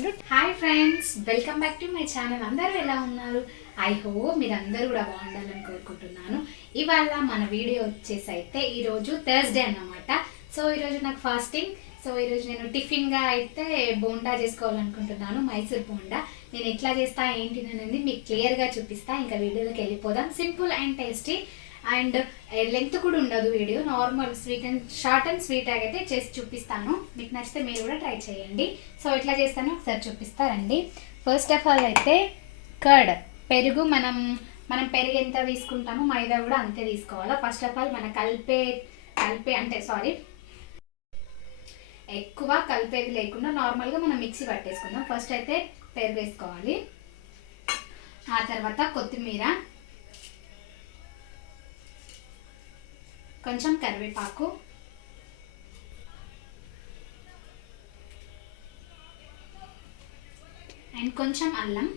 ఇప్పుడు hi friends, welcome back to my channel. అందరూ ఎలా ఉన్నారు? ఐ హోప్ మీరందరూ కూడా బాగుండాలని కోరుకుంటున్నాను. ఇవాళ మన వీడియో వచ్చేసి అయితే ఈరోజు థర్స్డే అన్నమాట. సో ఈరోజు నాకు ఫాస్టింగ్. సో ఈరోజు నేను టిఫిన్గా అయితే బోండా చేసుకోవాలనుకుంటున్నాను, మైసూర్ బోండా. నేను ఎట్లా చేస్తా ఏంటి అనేది మీకు క్లియర్గా చూపిస్తా. ఇంకా వీడియోలోకి వెళ్ళిపోదాం. Simple and tasty and length కూడా ఉండదు video, normal sweet and short and sweet అయితే చేసి చూపిస్తాను. మీకు నచ్చితే మీరు కూడా ట్రై చేయండి. సో ఎట్లా చేస్తానో ఒకసారి చూపిస్తారండి. ఫస్ట్ ఆఫ్ ఆల్ అయితే కర్డ్ పెరుగు, మనం పెరుగు ఎంత తీసుకుంటామో మైదా కూడా అంతే తీసుకోవాలా. ఫస్ట్ ఆఫ్ ఆల్ మనం కలిపే అంటే ఎక్కువ కలిపేది లేకుండా నార్మల్గా మనం మిక్సీ పట్టేసుకుందాం. ఫస్ట్ అయితే పెరుగు వేసుకోవాలి, ఆ తర్వాత కొత్తిమీర, కొంచెం కరివేపాకు, అండ్ కొంచెం అల్లం.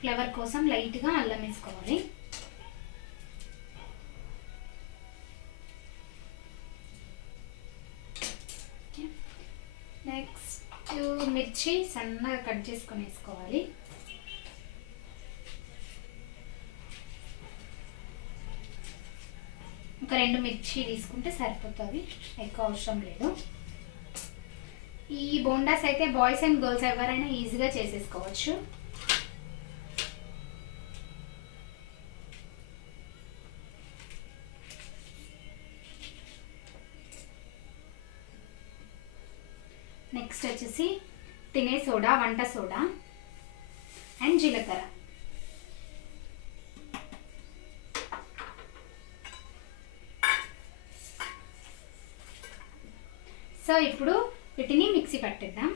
ఫ్లేవర్ కోసం లైట్గా అల్లం వేసుకోవాలి. నెక్స్ట్ మిర్చి సన్నగా కట్ చేసుకొని వేసుకోవాలి. ఒక 2 మిర్చి తీసుకుంటే సరిపోతుంది, ఎక్కువ అవసరం లేదు. ఈ బోండాస్ అయితే బాయ్స్ అండ్ గర్ల్స్ ఎవరైనా ఈజీగా చేసేసుకోవచ్చు. నెక్స్ట్ వచ్చేసి తినే సోడా, వంట సోడా అండ్ జీలకర్ర. సో ఇప్పుడు వీటిని మిక్సీ పట్టేద్దాం.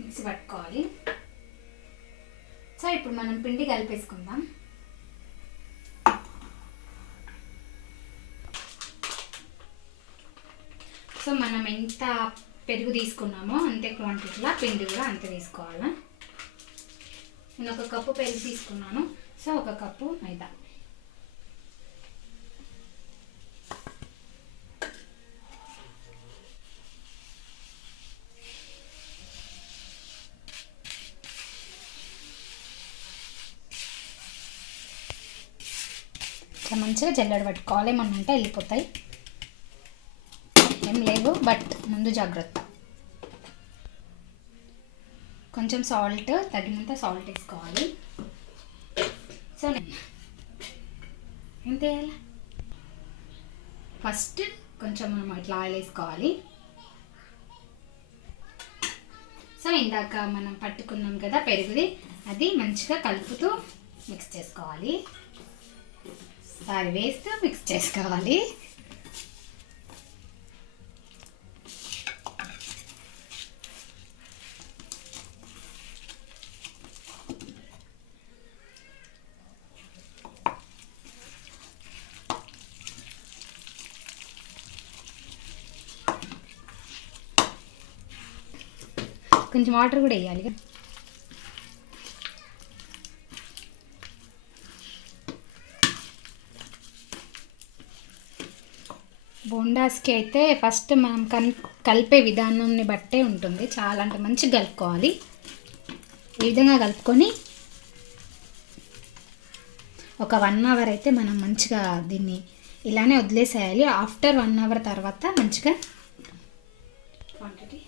మిక్సీ పట్టుకోవాలి. సో ఇప్పుడు మనం పిండి కలిపేసుకుందాం. సో మనం ఎంత పెరుగు తీసుకున్నామో అంతే క్వాంటిటీలో పిండి కూడా అంతే తీసుకోవాలి. నేను 1 కప్పు పెరుగు తీసుకున్నాను, సో 1 కప్పు మైదా. మంచిగా జల్లెడ పట్టుకోవాలి, ఏమన్నా ఉంటే వెళ్ళిపోతాయి. ఏం లేవు, బట్ ముందు జాగ్రత్త. కొంచెం సాల్ట్, తగినంత సాల్ట్ వేసుకోవాలి. సో ఎంత వేయాలి? ఫస్ట్ కొంచెం మనం ఇట్లా ఆయిల్ వేసుకోవాలి. సో ఇందాక మనం పట్టుకున్నాం కదా పెరుగుది, అది మంచిగా కలుపుతూ మిక్స్ చేసుకోవాలి. సారి వేస్తూ మిక్స్ చేసుకోవాలి. కొంచెం వాటర్ కూడా వేయాలి. బోండాస్కి అయితే ఫస్ట్ మనం కలిపే విధానాన్ని బట్టే ఉంటుంది. చాలా అంటే మంచిగా కలుపుకోవాలి. ఈ విధంగా కలుపుకొని ఒక 1 అవర్ అయితే మనం మంచిగా దీన్ని ఇలానే వదిలేసేయాలి. ఆఫ్టర్ 1 అవర్ తర్వాత మంచిగా క్వాంటిటీ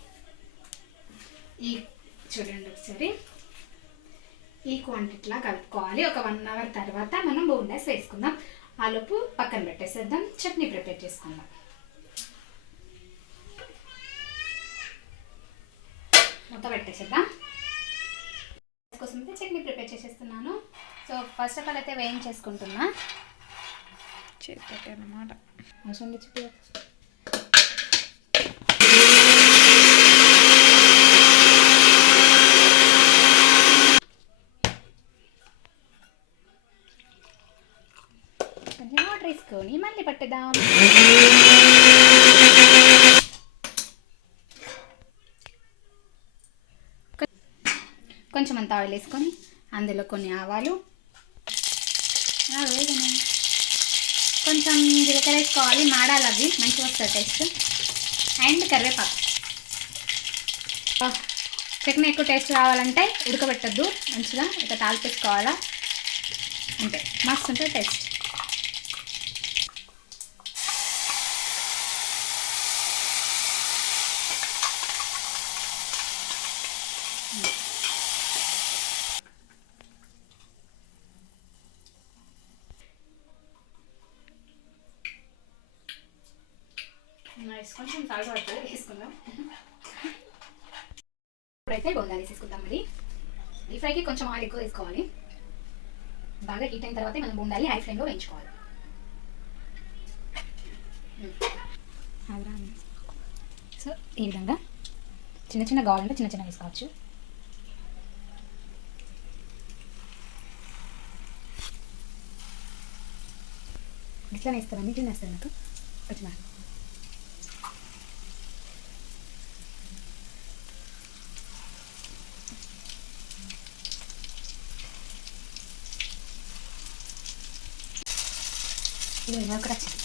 చూడండి ఒకసారి ఈ క్వాంటిటీలా కలుపుకోవాలి. ఒక 1 అవర్ తర్వాత మనం బోండాస్ వేసుకుందాం. ఆలోపు పక్కన పెట్టేసేద్దాం, చట్నీ ప్రిపేర్ చేసుకుందాం. మొత్తం పెట్టేసేద్దాం. కోసం అయితే చట్నీ ప్రిపేర్ చేసేస్తున్నాను. సో ఫస్ట్ ఆఫ్ ఆల్ అయితే వేయించేసుకుంటున్నా. చేతి అన్నమాట అవసరం చెప్పి కొంచెం వాటర్ వేసుకొని మళ్ళీ పట్టేద్దాం. కొంచెం అంత ఆయిల్ వేసుకొని అందులో కొన్ని ఆవాలు, కొంచెం జీలకర్ర వేసుకోవాలి, మాడాలి, అవి మంచిగా వస్తుంది టేస్ట్. అండ్ కరివేపాకు. చట్నీ ఎక్కువ టేస్ట్ రావాలంటే ఉడకబెట్టద్దు, మంచిగా ఇక తాలిపేసుకోవాలా, అంతే మస్తు ఉంటుంది టేస్ట్. కొంచెం సాల్ట్ పడుతుంది, వేసుకుందాం. ఇప్పుడైతే బోండాలు వేసేసుకుందాం. మరి డీప్ ఫ్రైకి కొంచెం ఆయిల్ ఎక్కువ వేసుకోవాలి. బాగా హీట్ అయిన తర్వాత మనం బోండాలి హై ఫ్లేమ్లో వేయించుకోవాలి. సో ఈ విధంగా చిన్న చిన్న కావాలంటే చిన్న చిన్న వేసుకోవచ్చు. ఇట్లా వేస్తాను, ఇట్లా వేస్తాను. నాకు వచ్చిన ఇది ఒకటి వచ్చింది.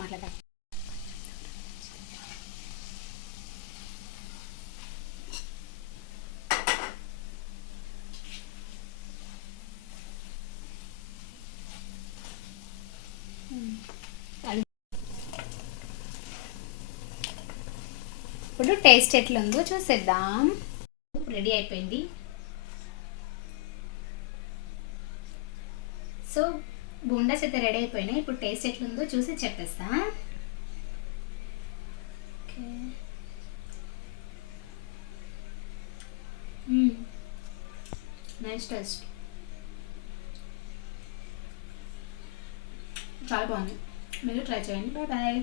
మాట్లాడతాం. ఇప్పుడు టేస్ట్ ఎట్లుందో చూసేద్దాం. రెడీ అయిపోయింది. సో బోండాస్ అయితే రెడీ అయిపోయినాయి. ఇప్పుడు టేస్ట్ ఎట్లుందో చూసి చెప్పేస్తా. ఓకే, నైస్ టేస్ట్, చాలా బాగుంది. మీరు ట్రై చేయండి. Bye bye.